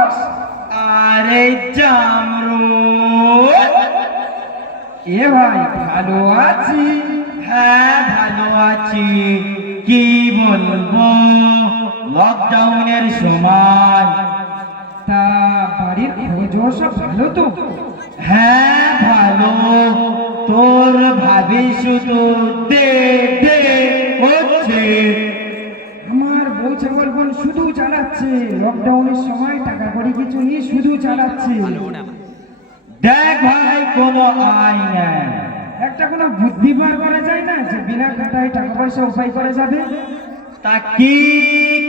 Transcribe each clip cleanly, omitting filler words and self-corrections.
বস। আরে জামরুল, এ ভাই ভালো আছি। হ্যাঁ ভালো আছি। কি বলবো, লকডাউনের সময়। তা বাড়ির খোঁজও সব ভালো তো? হ্যাঁ ভালো। তোর ভাবি শুধু দে দে হচ্ছে। আমার বউ ছাগল বোন শুধু চালাচ্ছে, লকডাউনের সময় টাকা কড়ি কিছু নিয়ে শুধু চালাচ্ছে। দেখ ভাই, কোনো আয় নেই। একটা কোনো বুদ্ধি বার করা যায় না যে বিনা খাটায় টাকা পয়সা উপায় করা যাবে? তা কি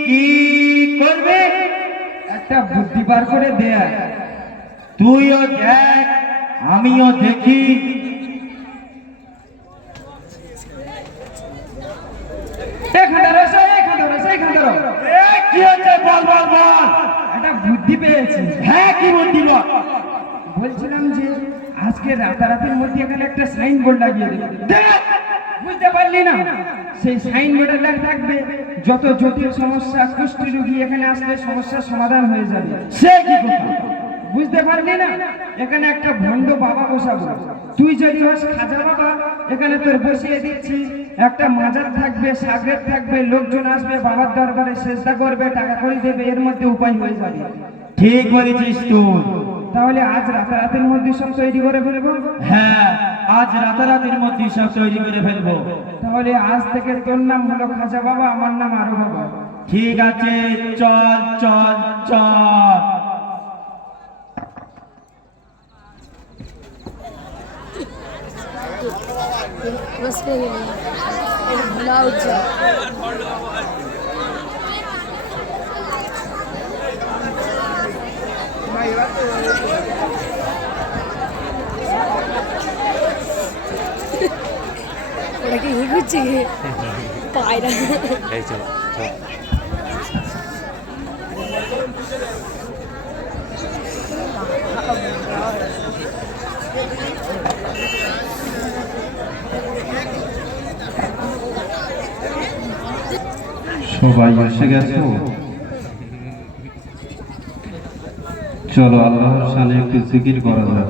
কি করবে? একটা বুদ্ধি বার করে দেয়া। তুইও দেখ, আমিও দেখি। কি হচ্ছে বল বল বল। একটা বুদ্ধি পেয়েছি। হ্যাঁ, কি বুদ্ধি বল। বলছিলাম যে আজকে রাতারাতির মধ্যে এখানে একটা সাইন বোর্ড লাগিয়ে দেবে। বুঝতে পারলি না? সেই সাইন বোর্ডে লেখা থাকবে যত জটিল সমস্যা, কুষ্টি রোগী এখানে আসলে সমস্যার সমাধান হয়ে যাবে। সে কি কথা? বুঝতে পারলি না? এখানে একটা ভণ্ড বাবা বসাবো। তুই যদি হস খাজা বাবা, এখানে তোর বসিয়ে দিচ্ছি। একটা মাজার থাকবে, সাগরেদ থাকবে, লোকজন আসবে বাবার দরবারে সেজদা করবে, টাকা কড়ি দেবে, এর মধ্যে উপায় হয়ে যাবে। ঠিক বলেছিস তুই। তাহলে আজ রাতারাতির মধ্যে সব তৈরি করে ফেলবো। হ্যাঁ, আজ রাতারাতির মধ্যে সব তৈরি করে ফেলবো। তাহলে আজ থেকে তোর নাম হলো খাজা বাবা, আমার নাম আরো বাবা। ঠিক আছে, চল চল চল। ওরা কি ঘুরছে পায়রা এই চল চল। সবাই এসে গেছো? চলো আল্লাহর শানে একটু জিকির করা যাক।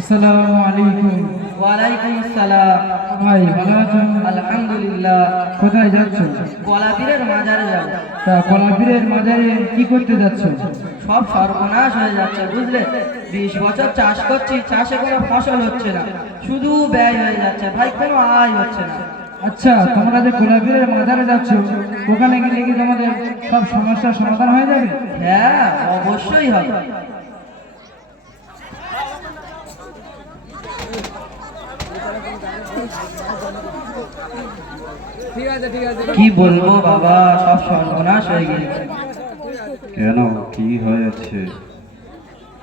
আসসালামু আলাইকুম। ওয়ালাইকুম আসসালাম। ভাই ভালো আছেন? আলহামদুলিল্লাহ। কোথায় যাচ্ছ? কলাপীরের মাজারে যাব। তা কলাপীরের মাজারে কি করতে যাচ্ছ? সব সর্বনাশ হয়ে যাচ্ছে বুঝলে। 20 বছর চাষ করছি, চাষে কোনো ফসল হচ্ছে না, শুধু ব্যয় হয়ে যাচ্ছে ভাই, কোনো আয় হচ্ছে না। আচ্ছা, তোমরা যে গোলাপীরের মাজারে যাচ্ছ, ওখানে গেলে কি তোমাদের সব সমস্যার সমাধান হয়ে যাবে? হ্যাঁ, অবশ্যই হবে। কি বলবো বাবা, সব সর্বনাশ হয়ে গেছে। কেন, কি হয়েছে?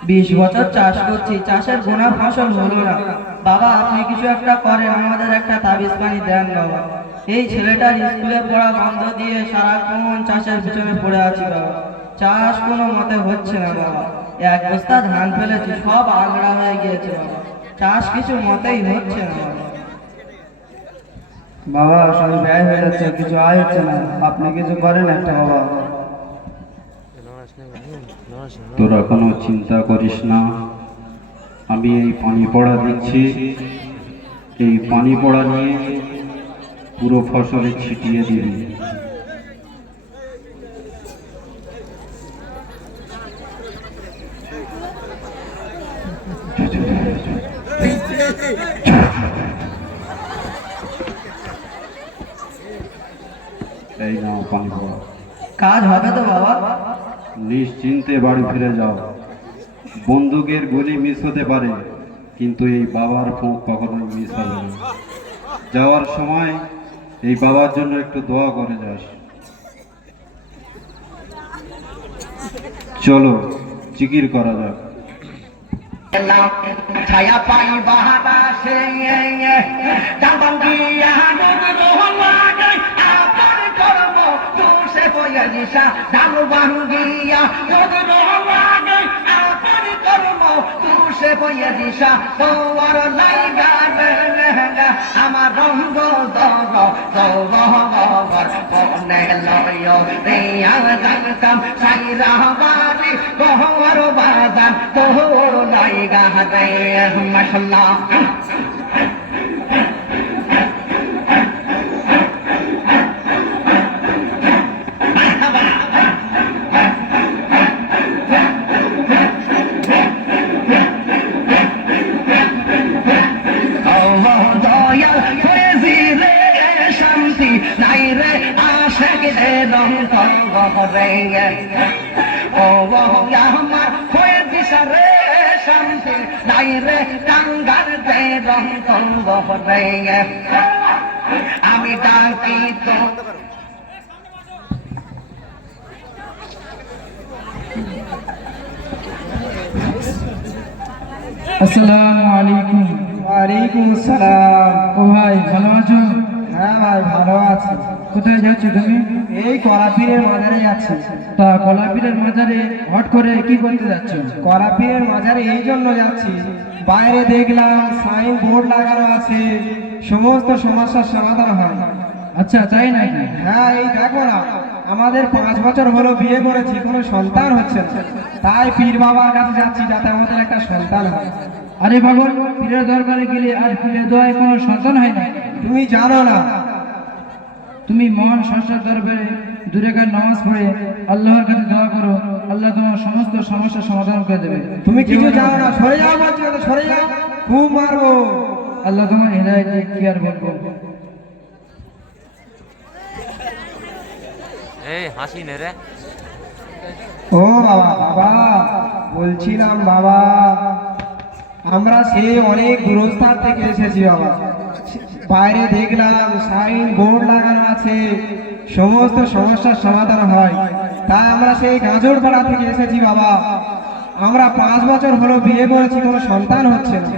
20 বছর চাষ করছি, চাষের গোনা ফসল হলো না। বাবা, আপনি কিছু একটা করেন, আমাদের একটা তাবিজ পানি দেন বাবা। এই ছেলেটার স্কুলে পড়া বন্ধ দিয়ে সারাক্ষণ চাষের পিছনে পড়ে আছি বাবা। চাষ কোনো মতে হচ্ছে না বাবা। 1 বস্তা ধান ফেলেছি, সব আগড়া হয়ে গিয়েছে বাবা। চাষ কিছু মতেই হচ্ছে না বাবা। বাবা সব ব্যয় হয়ে যাচ্ছে, কিছু আয় হচ্ছে না, আপনি কিছু করেন একটা বাবা। তোরা কোনো চিন্তা করিস না, আমি এই পানি পড়া দিচ্ছি। এই পানি পড়া নিয়ে পুরো ফসলে ছিটিয়ে দিবি। এই নাও পানি পড়া। কাজ হবে তো বাবা? নিশ্চিন্তে বাড়ি ফিরে যাও। বন্দুকের গুলি মিস হতে পারে, কিন্তু এই বাবার ফুঁক কখনোই মিস হবে না। যাওয়ার সময় এই বাবার জন্য একটু দোয়া করে যাস। চলো জিকির করা যাক। ছায়া পাই বাতাসে চাঁদিয়া আপন কর্ম তুষে বইয়া দিশা ডাল ভাঙ্গিয়া আপন কর্ম তুষে বইয়া দিশা তোর লাইগা আমার রঙ্গ দর মনে লয় রিয়া জানতাম সাইরা বাড়ি গহর বাজান তোর লাইগা দে মাশাল্লাহ। নাই রে আশেক রে রং রে ও আমার হয়ে দিশা রে শান্তি নাই রে টাঙ্গার রে রং রে আমি ডাকি তো আসসালামু আলাইকুম। ওয়ালাইকুম আসসালাম। ও ভাই, ভালো আছো? হ্যাঁ ভাই, ভালো আছি। কোথায় যাচ্ছ তুমি? এই কলাপীরের মাজারে যাচ্ছি। তা গোলাপীরের মাজারে হট করে কি করতে যাচ্ছ? কলাপীরের মাজারে এই জন্য যাচ্ছি, বাইরে দেখলাম সাইন বোর্ড লাগানো আছে, সমস্ত সমস্যার সমাধান হয়। আচ্ছা, তাই নাকি? হ্যাঁ, এই দেখো না, আমাদের 5 বছর হলো বিয়ে করেছি, কোনো সন্তান হচ্ছে না। তাই পীর বাবার কাছে যাচ্ছি যাতে আমাদের একটা সন্তান হয়। আরে পাগল, পীরের দরবারে গেলে আর পীরের দোয়ায় কোনো সন্তান হয় না? তুমি জানো না? তুমি মহান স্রষ্টার দরবারে দুরেকার নামাজ পড়ে আল্লাহর কাছে দোয়া করো, আল্লাহ তোমার সমস্ত সমস্যার সমাধান করে দেবে। তুমি কিছু জানো না, সরে যাও বলছি, সরে যাও, খুব মারবো। আল্লাহ তোমার হৃদয় কি আর বলবো। এই হাসি নে রে। ও বাবা, বাবা বলছিলাম বাবা, আমরা সেই অনেক দূরস্থান থেকে এসেছি বাবা। বাইরে দেখলাম সাইন বোর্ড লাগানো আছে, সমস্ত সমস্যার সমাধান হয়। তাই আমরা সেই গাজর পাড়া থেকে এসেছি বাবা। আমরা 5 বছর হলো বিয়ে করেছি, কোনো সন্তান হচ্ছে না।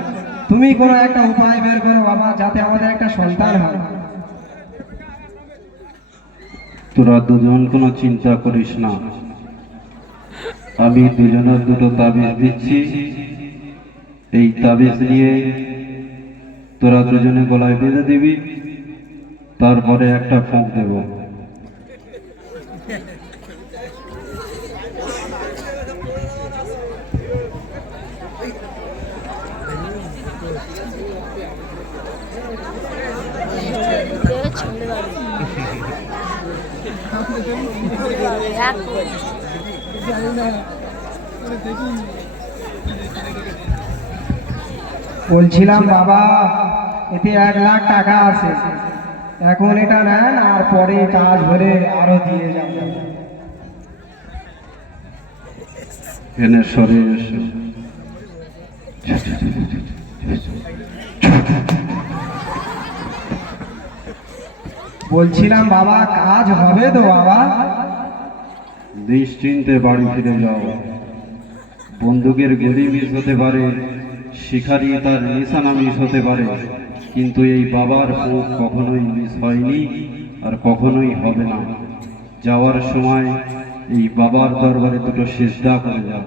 তুমি কোনো একটা উপায় বের করো বাবা, যাতে আমাদের একটা সন্তান হয়। তোরা দুজন কোনো চিন্তা করিস না, আমি দুজনের দুটো তাবিজ দিচ্ছি। এই তাবিজ নিয়ে তোরা দুজনে গলায় বেঁধে দিবি, তারপরে একটা ফুঁক দেব। বলছিলাম বাবা, এতে 1 লাখ টাকা আছে, এখন এটা নেন, আর পরে কাজ হলে আরো দিয়ে যাবেন। এনে সরে এসো। বলছিলাম বাবা, কাজ হবে তো বাবা? নিশ্চিন্তে বাড়ি ফিরে যাও। বন্দুকের গুলি মিস হতে পারে, শিকারি তার নিশানা মিস হতে পারে, কিন্তু এই বাবার মুখ কখনোই মিস হয়নি আর কখনোই হবে না। যাওয়ার সময় এই বাবার দরবারে দুটো সিজদা করে যাও।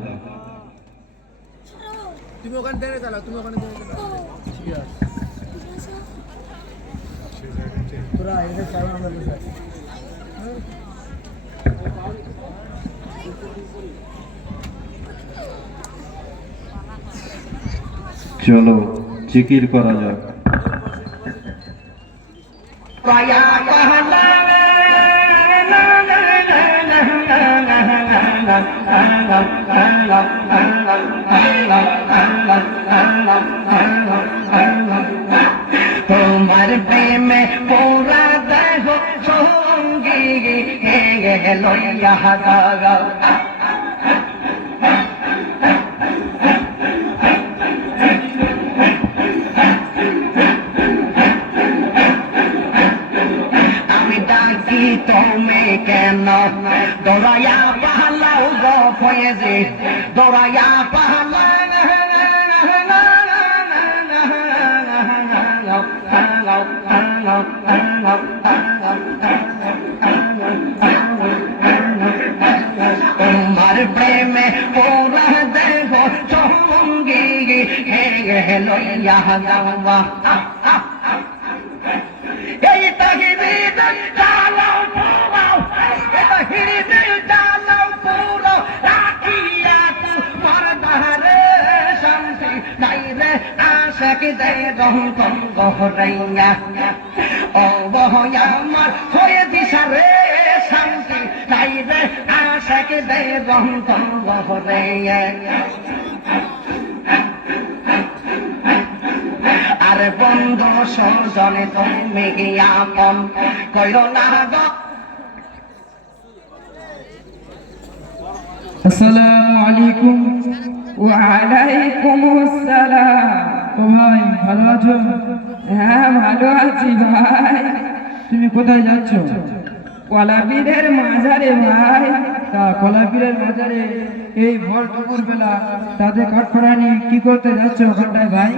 চলো জিকির করা যাক। পায়া পাহলা তোমার প্রেমে পোরা দেহ সঙ্গী লইয়া হাজারা তুমি কেন দৌড়াইয়া পাহালাও গো ফয়েজে দৌড়াইয়া পাহালা তোমার প্রেমে পোরা দেহ সঙ্গী লইয়া যাওয়া এই তাহিরি চালাও পুরাও তাহিরি চালাও পুরো রাখিয়া তোমার দারে শান্তি নাই রে আশাকে দে রঙ্গ গহরাইয়া ও বহয়া আমার হয়ে দিশারে শান্তি নাই রে আশাকে দে রঙ্গ গহরাইয়া আরে বন্ধু সজনে তুমি আপন কইর না গো। আসসালামু আলাইকুম। ওয়ালাইকুম আসসালাম। ও ভাই, ভালো আছো? হ্যাঁ ভালো আছি ভাই। তুমি কোথায় যাচ্ছ? কলাবীরের মাজারে ভাই। তা কলাপীরের বাজারে এই ভোর দুপুর বেলা তাদের কাঠখড়া নিয়ে কি করতে যাচ্ছ ওখানটায় ভাই?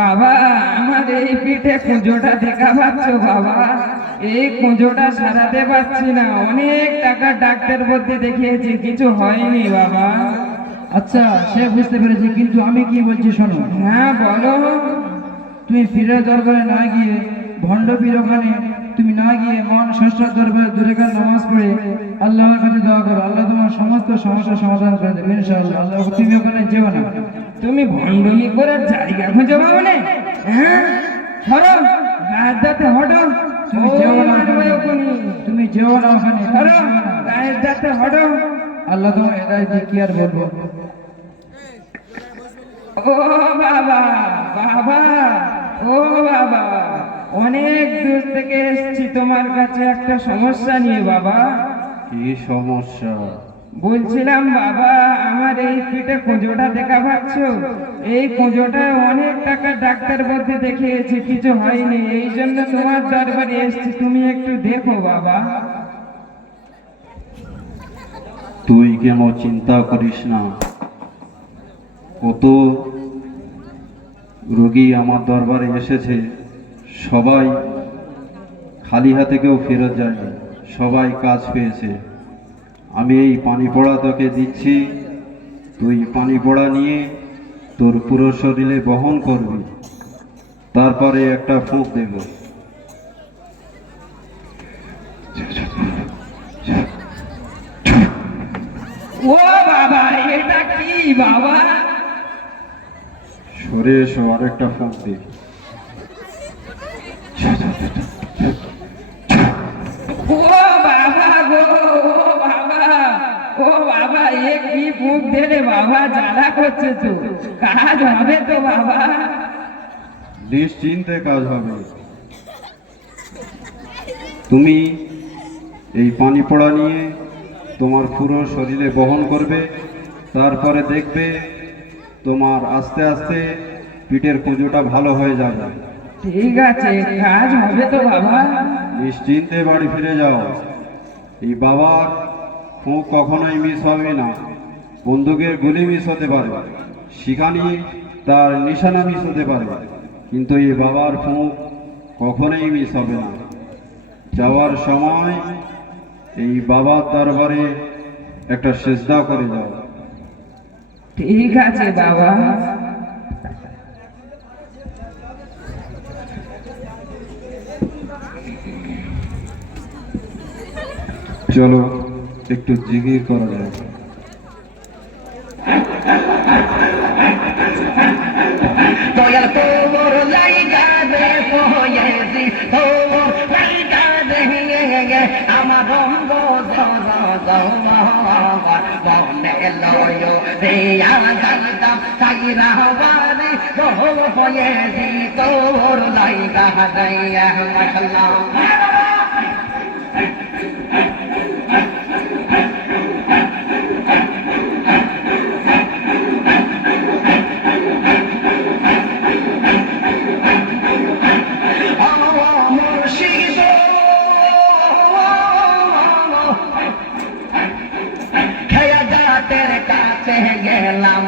বাবা, আমার এই পিঠে কুঁজোটা দেখা পাচ্ছ বাবা? এই কুঁজোটা সারাতে পারছি না। অনেক টাকা ডাক্তার বলতে দেখিয়েছি, কিছু হয়নি বাবা। আচ্ছা, সে বুঝতে পেরেছি, কিন্তু আমি কি বলছি শোনো। হ্যাঁ বলো। তুমি পীরের দরবারে না গিয়ে ভণ্ড পীর ওখানে তুমি না গিয়ে মন ষষ্ঠার দরবারে দুরেকার নামাজ পড়ে আল্লাহর কাছে দোয়া করো। আল্লাহ তোমার সমস্ত সমস্যার সমাধান করে দেবে ইনশাআল্লাহ। আল্লাহ, তুমি ওখানে যেও না। তুমি ভণ্ডমি করার জায়গা খুঁজে পাবো না? হ্যাঁ ধরো, গায়ের দাঁতে হটো। তুমি যেও না ওখানে। তুমি যেও না ওখানে। ধরো, গায়ের দাঁতে হটো। আল্লাহ তোমার হেদায়েত দিয়ে কি আর বলবো। ও বাবা, বাবা, ও বাবা, অনেক দূর থেকে এসেছি তোমার কাছে একটা সমস্যা নিয়ে বাবা। কি সমস্যা? বলছিলাম বাবা, আমার এই পিঠে কুঁজোটা দেখা পাচ্ছ? এই কুঁজোটা অনেক টাকা ডাক্তার বলতে দেখিয়েছি, কিছু হয়নি। এই জন্য তোমার দরবারে এসেছি, তুমি একটু দেখো বাবা। তুই কেন চিন্তা করিস না। কত রোগী আমার দরবারে এসেছে, সবাই খালি হাতে কেউ ফেরত যায়নি, সবাই কাজ পেয়েছে। আমি এই পানি পড়া তোকে দিচ্ছি, তুই পানি পড়া নিয়ে তোর পুরো শরীরে বহন করবি, তারপরে একটা ফুঁক দেব। ও বাবা, এটা কি বাবা? সরে এসো, আরেকটা ফুঁক দে। ও বাবা গো, ও বাবা, ও বাবা, এ কি ফুঁক দিলে বাবা? জ্বালা করছে তো, কাজ হবে তো বাবা? নিশ্চিন্তে কাজ হবে। তুমি এই পানি পড়া নিয়ে তোমার পুরো শরীরে বহন করবে, তারপরে দেখবে তোমার আস্তে আস্তে পিঠের কুঁজোটা ভালো হয়ে যাবে। ঠিক আছে, কাজ হবে তো বাবা? নিশ্চিন্তে বাড়ি ফিরে যাও। এই বাবার ফুঁক কখনোই মিস হবে না। বন্দুকের গুলি মিস হতে পারে, শিখানি তার নিশানা মিস হতে পারে, কিন্তু এই বাবার ফুঁক কখনোই মিস হবে না। যাওয়ার সময় এই বাবার দরবারে একটা সেজদা করে যাও। ঠিক আছে বাবা। চলো একটু জিকির করা যায়। দয়াল তোর লাইগা রে পয়েছি, তোর লাইগা রে আমার রঙ্গ মনে লয় রে আগাইতাম সাইরা বাড়ি পয়েছি, তোর লাইগা রে মাশাআল্লাহ। গেলাম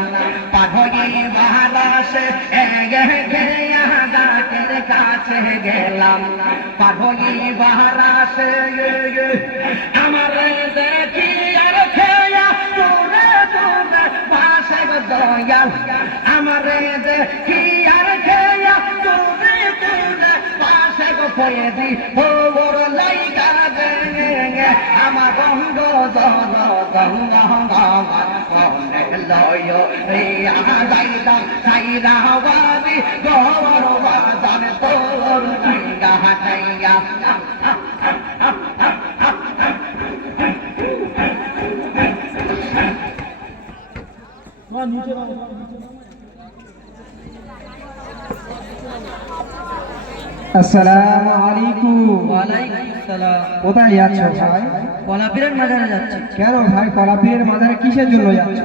পাঠকি মহারাসে গাছের কাছে গেলাম পাঠকি মহারাসে আমার দেখি আর খেয়া তোরে তোরে পাশে দয়াল আমার দেখি আর খেয়া তোরে তোরে পাশে পয়েছি ওর লাইগা দে আমার গঙ্গ দল গঙ্গ মনে লয় রে আগাইতাম সাইরা বাড়ি গৌর বাজান তোর লাইগা হাটাইয়া। আসসালামু আলাইকুম। ওয়ালাইকুম আসসালাম। কোথায় যাচ্ছ ভাই? কলাপীরের মাজারে যাচ্ছি। কেন ভাই, কলাপীরের মাজারে কিসের জন্য যাচ্ছ?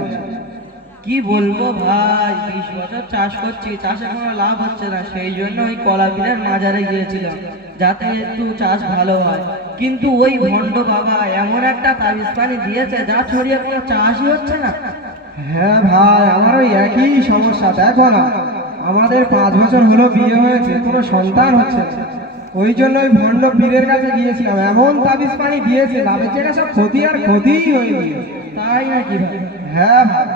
কি বলবো ভাই, 20 বছর চাষ করছি, চাষে কোনো লাভ হচ্ছে না, সেই জন্য ওই কলাপীরের মাজারে গিয়েছিলাম যাতে একটু চাষ ভালো হয়। কিন্তু ওই ভণ্ড বাবা এমন একটা তাবিজ পানি দিয়েছে যা ছড়িয়ে কোনো চাষই হচ্ছে না। হ্যাঁ ভাই, আমারও একই সমস্যা। দেখো না, আমাদের 5 বছর হলো বিয়ে হয়েছে, কোনো সন্তান হচ্ছে না। ওই জন্য ওই ভণ্ড পীরের কাছে গিয়েছিলাম, এমন তাবিজ পানি দিয়েছে লাভের জায়গায় সব ক্ষতি আর ক্ষতিই হয়ে গিয়েছে। তাই নাকি ভাই? হ্যাঁ ভাই।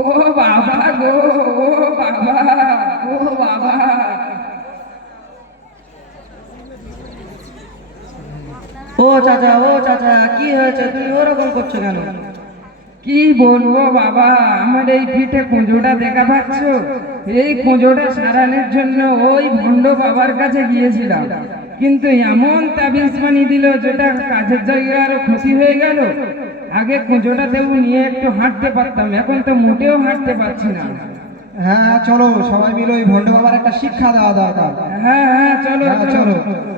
ও বাবা গো, ও বাবা, ও বাবা। ও চাচা, ও চাচা, কি হয়েছে? তুমি ওরকম করছো কেন? কি বলবো বাবা, আমার এই পিঠে কুঁজোটা দেখা পাচ্ছ, এই কুঁজোটা সারানোর জন্য ওই ভণ্ড বাবার কাছে গিয়েছিলাম, কিন্তু এমন তাবিজ পানি দিল যেটা কাজের জায়গায় আরো ক্ষতি হয়ে গেল। আগে কুঁজোটাতেও নিয়ে একটু হাঁটতে পারতাম, এখন তো মোটেও হাঁটতে পারছি না। হ্যাঁ চলো, সবাই মিলে ওই ভণ্ড বাবার একটা শিক্ষা দেওয়া দরকার। হ্যাঁ হ্যাঁ, চলো হ্যাঁ, চলো। চলো।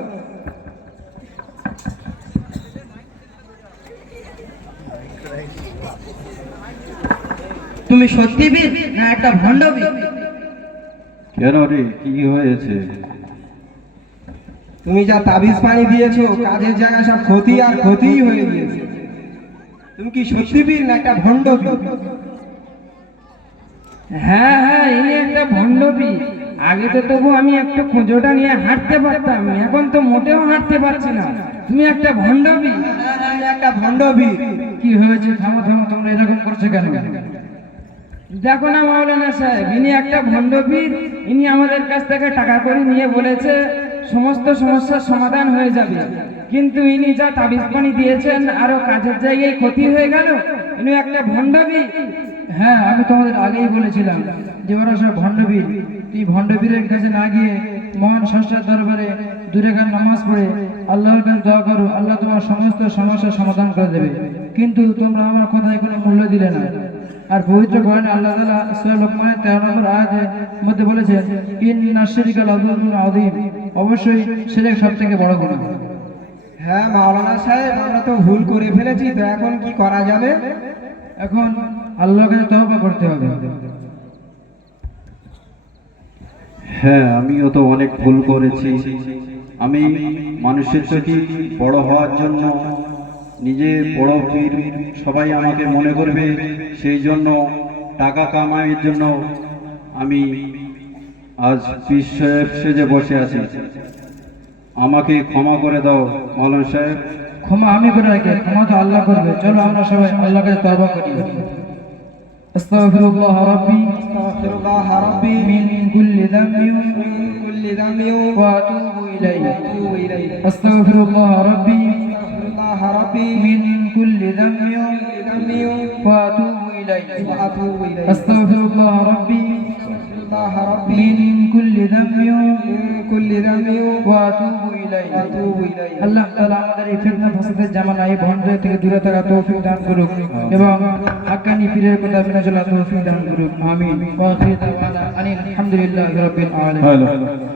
তুমি সত্যি বীর না একটা ভণ্ড বীর? কেন রে, কি হয়েছে? তুমি যা তাবিজ পানি দিয়েছো, কাজের জায়গায় সব ক্ষতি আর ক্ষতিই হয়ে গিয়েছে। তুমি কি সত্যি বীর না একটা ভণ্ড বীর? হ্যাঁ হ্যাঁ, ইনি একটা ভণ্ডবী। আগে তো তবু আমি একটু কুঁজোটা নিয়ে হাঁটতে পারতাম, এখন তো মোটেও হাঁটতে পারছি না। তুমি একটা ভণ্ডবী? হ্যাঁ, আমি একটা ভণ্ড বীর। কি হয়েছে? থামো থামো, তোমরা এরকম করছো কেন? দেখো না মাওলানা সাহেব, ইনি একটা ভণ্ডবীর। ইনি আমাদের কাছ থেকে টাকা করে নিয়ে বলেছে সমস্ত সমস্যার সমাধান হয়ে যাবে, কিন্তু ইনি যা তাবিজ পানি দিয়েছেন আরো কাজের জায়গায় ক্ষতি হয়ে গেল। ইনি একটা ভণ্ডবীর। হ্যাঁ, আমি তোমাদের আগেই বলেছিলাম যে ওরা সব ভণ্ডবীর। তুই ভণ্ডবীরের কাছে না গিয়ে মহান স্রষ্টার দরবারে দূরে গান নামাজ পড়ে আল্লাহর কাছে দোয়া করো, আল্লাহ তোমার সমস্ত সমস্যার সমাধান করে দেবে। কিন্তু তোমরা আমার কথায় কোনো মূল্য দিলে না। আর পবিত্র কোরআনে আল্লাহ তাআলা সূরা লোকমানের 13 নম্বর আয়াতের মধ্যে বলেছেন, ইন্নাশ শিরকা লাযুলমুন আযীম, অবশ্যই শিরক সবথেকে বড় গুনাহ। হ্যাঁ মাওলানা সাহেব, আমরা তো ভুল করে ফেলেছি, তো এখন কি করা যাবে? এখন আল্লাহর কাছে তওবা করতে হবে। হ্যাঁ, আমিও তো অনেক ভুল করেছি। আমি মানুষের চোখে বড় হওয়ার জন্য নিজে বড় পীর, সবাই আমাকে মনে করবে, সেই জন্য টাকা কামাইয়ের জন্য আমি আজ পীর সাহেব সেজে বসে আছি। আমাকে ক্ষমা করে দাও মাওলানা সাহেব। ক্ষমা আমি করে রাখি, ক্ষমা তো আল্লাহ করবে। চলো আমরা সবাই আল্লাহর কাছে তওবা করি। আস্তাগফিরুল্লাহ রাব্বি আস্তাগফিরুল্লাহ রাব্বি মিন কুল্লি যামবিন মিন কুল্লি যামবিন ওয়া আতুবু ইলাইহি। আতুবু ইলাইহি। আস্তাগফিরুল্লাহ রাব্বি আস্তাগফিরুল্লাহ রাব্বি মিন কুল্লি যামবিন যামবিন ওয়া আতুবু ইলাইহি। ওয়া আতুবু ইলাইহি। আস্তাগফিরুল্লাহ রাব্বি আস্তাগফিরুল্লাহ রাব্বি মিন কুল্লি যামবিন মিন কুল্লি যামবিন ওয়া আতুবু ইলাইহি। ওয়া আতুবু ইলাইহি। আল্লাহ তাআলা আমাদের এই ফিতনা ফাসাদের জামানায় ভণ্ডের থেকে দূরে থাকা তৌফিক দান করুক এবং হাক্কানি পীরের কথা মেনে চলার তৌফিক দান করুক। আমিন। ওয়া আখিরু দাওয়ানা আনিল হামদুলিল্লাহি রাব্বিল আলামিন।